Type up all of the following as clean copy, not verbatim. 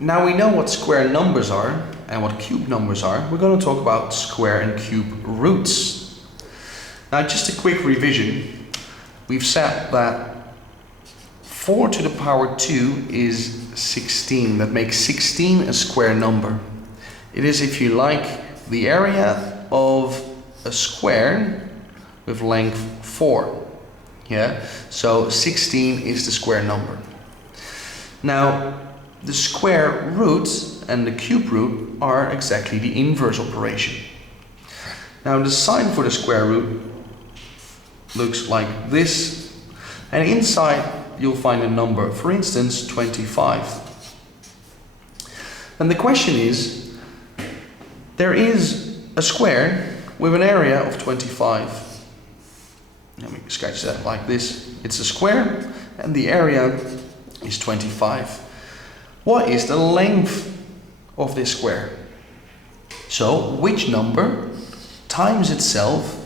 Now we know what square numbers are and what cube numbers are. We're going to talk about square and cube roots. Now just a quick revision. We've said that 4 to the power 2 is 16. That makes 16 a square number. It is, if you like, the area of a square with length 4. Yeah, so 16 is the square number. Now the square root and the cube root are exactly the inverse operation. Now the sign for the square root looks like this, and inside you'll find a number, for instance 25. And the question is, there is a square with an area of 25. Let me sketch that like this. It's a square and the area is 25. What is the length of this square? So which number times itself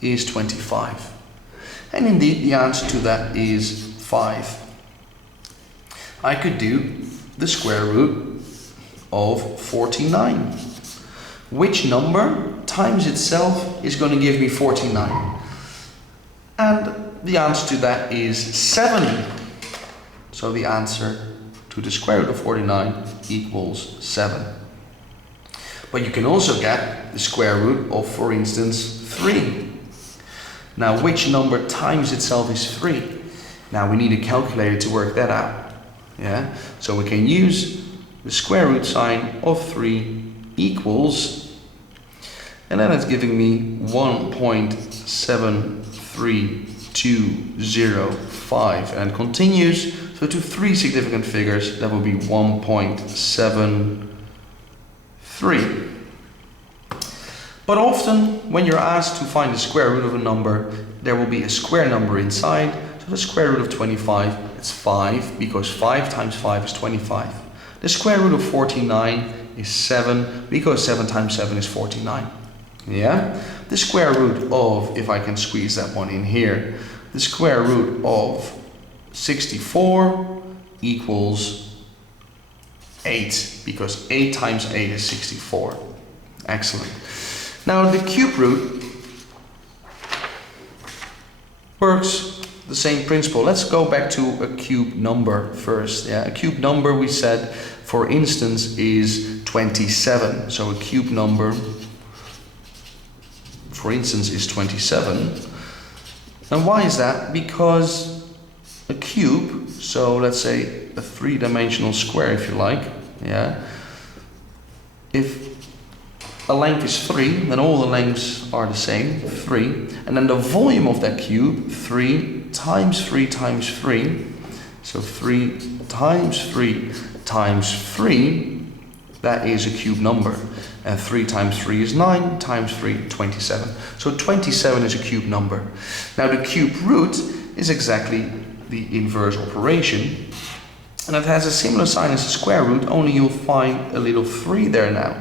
is 25? And indeed the answer to that is 5. I could do the square root of 49. Which number times itself is going to give me 49? And the answer to that is 7. So the answer to the square root of 49 equals 7. But you can also get the square root of, for instance, 3. Now which number times itself is 3? Now we need a calculator to work that out. Yeah? So we can use the square root sign of 3 equals, and then it's giving me 1.73205, and continues. So to 3 significant figures, that will be 1.73. But often, when you're asked to find the square root of a number, there will be a square number inside. So the square root of 25, it's 5, because 5 times 5 is 25. The square root of 49 is 7, because 7 times 7 is 49. Yeah? The square root of, if I can squeeze that one in here, the square root of 64 equals 8, because 8 times 8 is 64. Excellent. Now the cube root works the same principle. Let's go back to a cube number first. Yeah? A cube number, we said, for instance, is 27. So a cube number, for instance, is 27. And why is that? Because a cube, so let's say a 3-dimensional square, if you like, yeah. If a length is 3, then all the lengths are the same, 3, and then the volume of that cube, 3 times 3 times 3, so 3 times 3 times 3, that is a cube number. And 3 times 3 is 9, times 3, 27. So 27 is a cube number. Now the cube root is exactly the inverse operation, and it has a similar sign as the square root, only you'll find a little 3 there now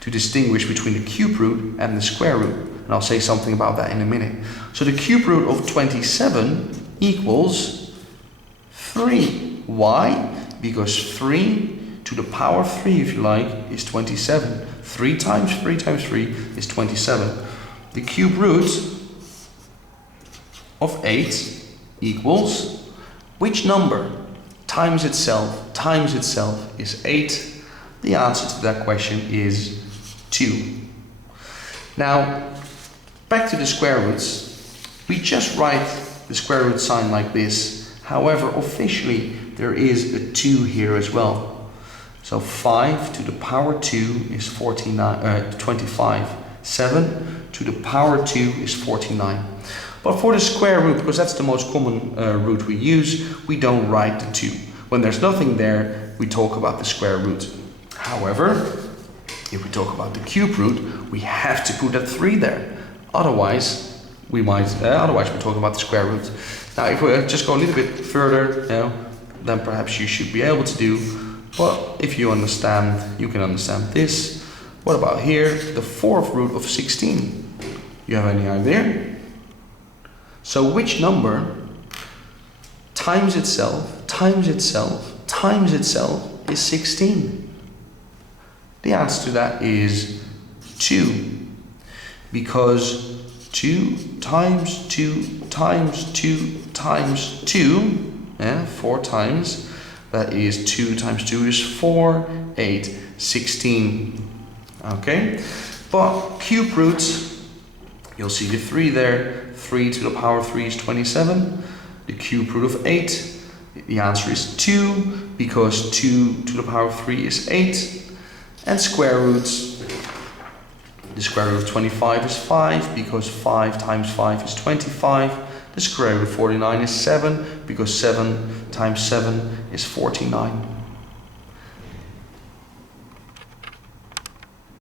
to distinguish between the cube root and the square root. And I'll say something about that in a minute. So the cube root of 27 equals 3. Why? Because 3 to the power 3, if you like, is 27. 3 times 3 times 3 is 27. The cube root of 8 equals, which number times itself is 8? The answer to that question is 2. Now, back to the square roots. We just write the square root sign like this. However, officially, there is a 2 here as well. So 5 to the power 2 is 25. 7 to the power 2 is 49. But for the square root, because that's the most common root we use, we don't write the 2. When there's nothing there, we talk about the square root. However, if we talk about the cube root, we have to put that 3 there. Otherwise, we talk about the square root. Now, if we just go a little bit further, then perhaps you should be able to do. But if you understand, you can understand this. What about here? The 4th root of 16. You have any idea? So which number times itself is 16? The answer to that is 2. Because 2 times 2 times 2 times 2, 4 times, that is 2 times 2 is 4, 8, 16. Okay? But cube roots, you'll see the 3 there. 3 to the power of 3 is 27. The cube root of 8, the answer is 2, because 2 to the power of 3 is 8. And square roots, the square root of 25 is 5, because 5 times 5 is 25. The square root of 49 is 7, because 7 times 7 is 49.